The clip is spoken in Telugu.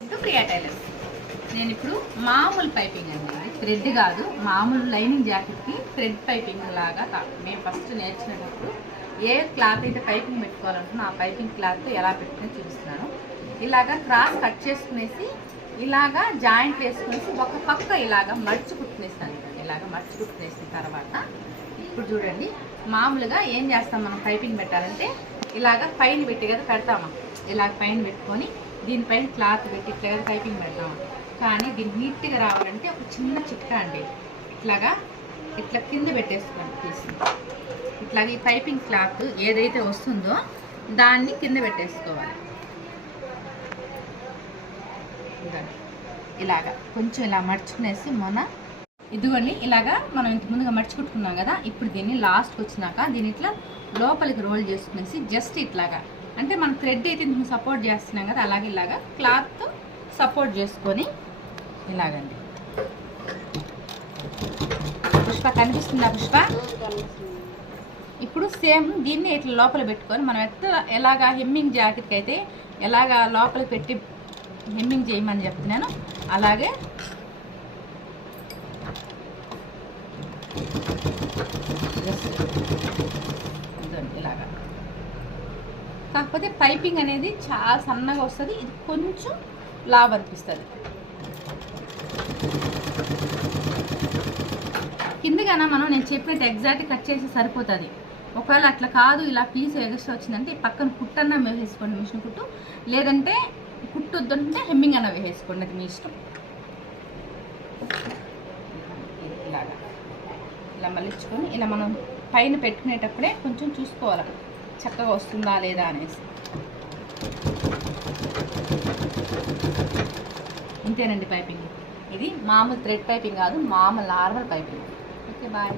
ప్రియా టైలర్స్. నేను ఇప్పుడు మామూలు పైపింగ్ అండి, థ్రెడ్ కాదు, మామూలు లైనింగ్ జాకెట్కి థ్రెడ్ పైపింగ్ లాగా మేము ఫస్ట్ నేర్చుకునేటప్పుడు ఏ క్లాత్ అయితే పైపింగ్ పెట్టుకోవాలనుకున్నా ఆ పైపింగ్ క్లాత్ ఎలా పెట్టుకుని చూపిస్తున్నాను. ఇలాగా క్రాస్ కట్ చేసుకునేసి ఇలాగా జాయింట్ వేసుకునేసి ఒక పక్క ఇలాగా మర్చి కుట్టునేస్తాను. ఇలాగ మర్చి కుట్టునేసిన తర్వాత ఇప్పుడు చూడండి, మామూలుగా ఏం చేస్తాం మనం పైపింగ్ పెట్టాలంటే ఇలాగ పైన పెట్టి కదా పెడతామా, ఇలాగ పైన పెట్టుకొని దీనిపైన క్లాత్ పెట్టి ఇట్లా పైపింగ్ పెడతాము. కానీ దీన్ని నీట్గా రావాలంటే ఒక చిన్న చిట్కా అండి, ఇట్లా కింద పెట్టేసుకోండి తీసుకుని. ఇట్లాగే ఈ పైపింగ్ క్లాత్ ఏదైతే వస్తుందో దాన్ని కింద పెట్టేసుకోవాలి. ఇలాగా కొంచెం ఇలా మడుచుకునేసి ఇదిగోండి, ఇలాగా మనం ఇంత ముందుగా మడుచుకుంటున్నాం కదా, ఇప్పుడు దీన్ని లాస్ట్కి వచ్చినాక దీన్ని ఇట్లా లోపలికి రోల్ చేసుకునేసి జస్ట్ ఇట్లాగా, అంటే మనం థ్రెడ్ అయితే ఇంత సపోర్ట్ చేస్తున్నాం కదా, అలాగే ఇలాగా క్లాత్ సపోర్ట్ చేసుకొని ఇలాగండి. పుష్ప కనిపిస్తుందా? పుష్ప ఇప్పుడు సేమ్ దీన్ని ఇట్లా లోపల పెట్టుకొని మనం ఎలాగా హెమ్మింగ్ జాకెట్కి అయితే ఎలాగా లోపల పెట్టి హెమ్మింగ్ చేయమని చెప్తున్నాను, అలాగే ఇలాగా. కాకపోతే పైపింగ్ అనేది చాలా సన్నగా వస్తుంది, ఇది కొంచెం లావ్ అనిపిస్తుంది. కిందగాన మనం నేను చెప్పినట్టు ఎగ్జాక్ట్ కట్ చేసి సరిపోతుంది. ఒకవేళ అట్లా కాదు, ఇలా పీస్ ఎగస్ట్రా వచ్చిందంటే పక్కన కుట్టన్నా వేసేసుకోండి, మిషన్ కుట్టు, లేదంటే కుట్టు వద్దంటే హెమ్మింగ్ అన్న వేసేసుకోండి, అది మీ ఇష్టం. ఇలాగా ఇలా మళ్ళించుకొని ఇలా మనం పైన పెట్టుకునేటప్పుడే కొంచెం చూసుకోవాలి చక్కగా వస్తుందా లేదా అనేసి. ఇంతేనండి పైపింగ్. ఇది మామూలు థ్రెడ్ పైపింగ్ కాదు, మామూలు నార్మల్ పైపింగ్. Okay, bye.